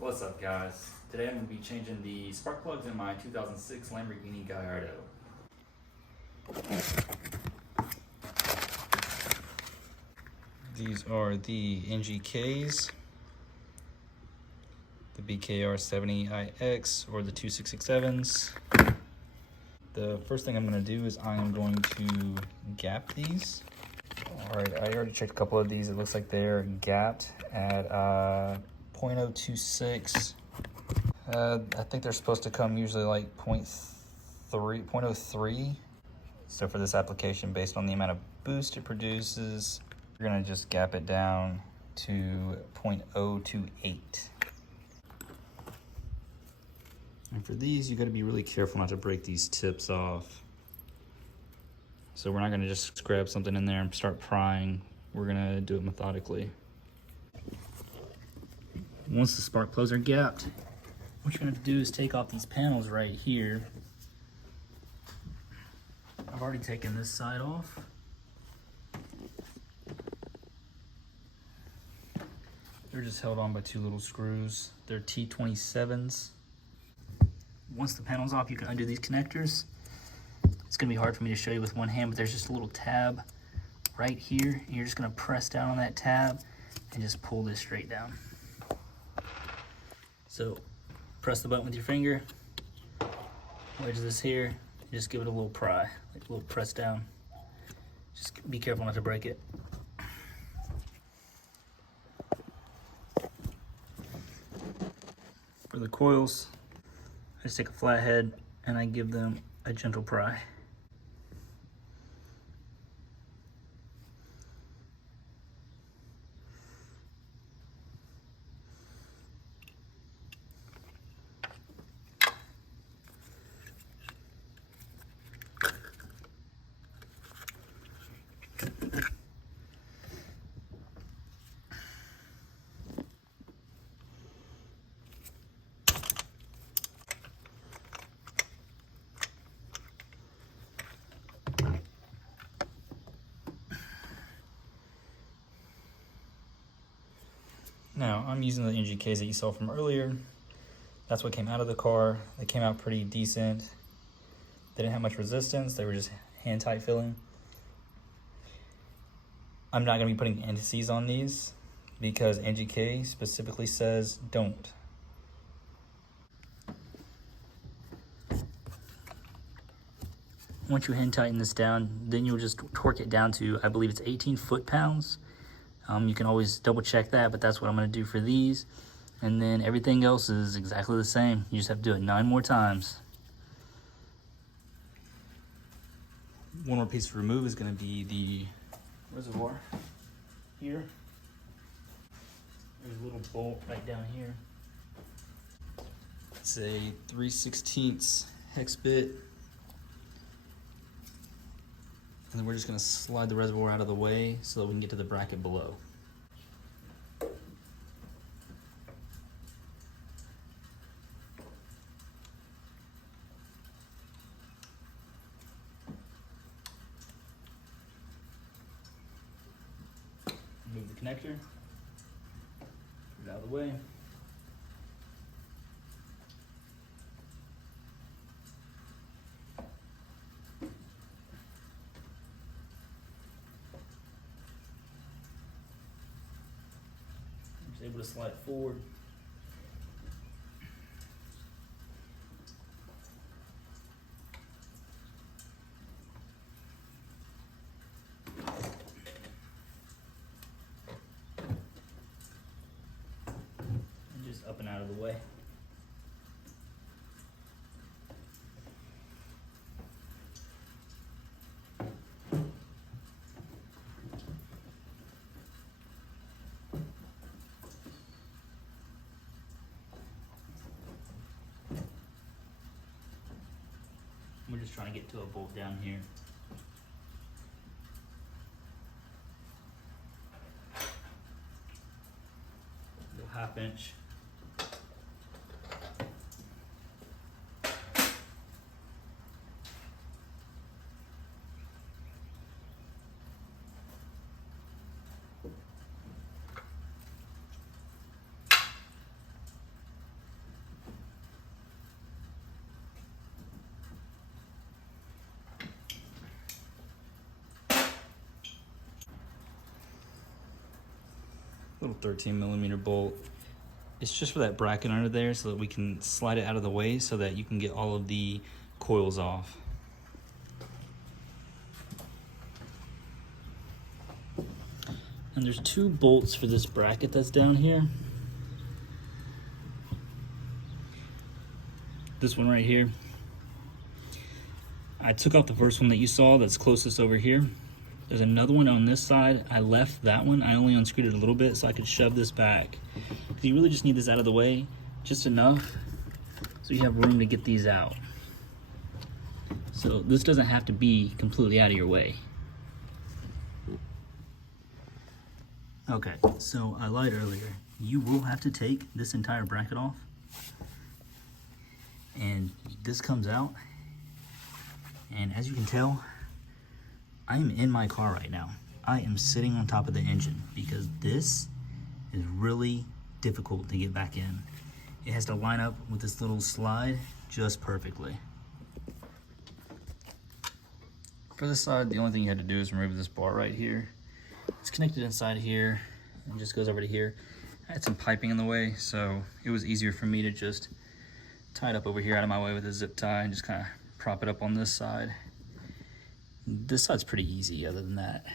What's up, guys? Today I'm going to be changing the spark plugs in my 2006 Lamborghini Gallardo. These are the NGKs, the BKR 70iX or the 2667s. The first thing I'm going to do is I am going to gap these. Alright, I already checked a couple of these. It looks like they're gapped at 0.026. I think they're supposed to come usually like 0.03. So for this application, based on the amount of boost it produces, we're gonna just gap it down to 0.028. And for these, you gotta be really careful not to break these tips off. So we're not gonna just grab something in there and start prying. We're gonna do it methodically. Once the spark plugs are gapped, what you're gonna have to do is take off these panels right here. I've already taken this side off. They're just held on by two little screws. They're T27s. Once the panel's off, you can undo these connectors. It's gonna be hard for me to show you with one hand, but there's just a little tab right here. You're just gonna press down on that tab and just pull this straight down. So press the button with your finger, wedge this here, and just give it a little pry, like a little press down. Just be careful not to break it. For the coils, I just take a flathead and I give them a gentle pry. Now, I'm using the NGKs that you saw from earlier. That's what came out of the car. They came out pretty decent. They didn't have much resistance. They were just hand tight filling. I'm not gonna be putting indices on these because NGK specifically says don't. Once you hand tighten this down, then you'll just torque it down to, I believe it's 18 foot-pounds. You can always double check that, but that's what I'm gonna do for these. And then everything else is exactly the same. You just have to do it 9 more times. One more piece to remove is gonna be the reservoir here. There's a little bolt right down here. It's a 3/16 hex bit. And then we're just gonna slide the reservoir out of the way so that we can get to the bracket below. Move the connector, put it out of the way. Able to slide forward. And just up and out of the way. We're just trying to get to a bolt down here. Go 1/2 inch. little 13mm bolt. It's just for that bracket under there so that we can slide it out of the way so that you can get all of the coils off. And there's 2 bolts for this bracket that's down here. This one right here. I took off the first one that you saw that's closest over here. There's another one on this side. I left that one. I only unscrewed it a little bit so I could shove this back. You really just need this out of the way, just enough so you have room to get these out. So this doesn't have to be completely out of your way. Okay, so I lied earlier. You will have to take this entire bracket off. And this comes out. And as you can tell, I am in my car right now. I am sitting on top of the engine because this is really difficult to get back in. It has to line up with this little slide just perfectly. For this side, the only thing you had to do is remove this bar right here. It's connected inside here and just goes over to here. I had some piping in the way, so it was easier for me to just tie it up over here out of my way with a zip tie and just kind of prop it up on this side. This side's pretty easy other than that.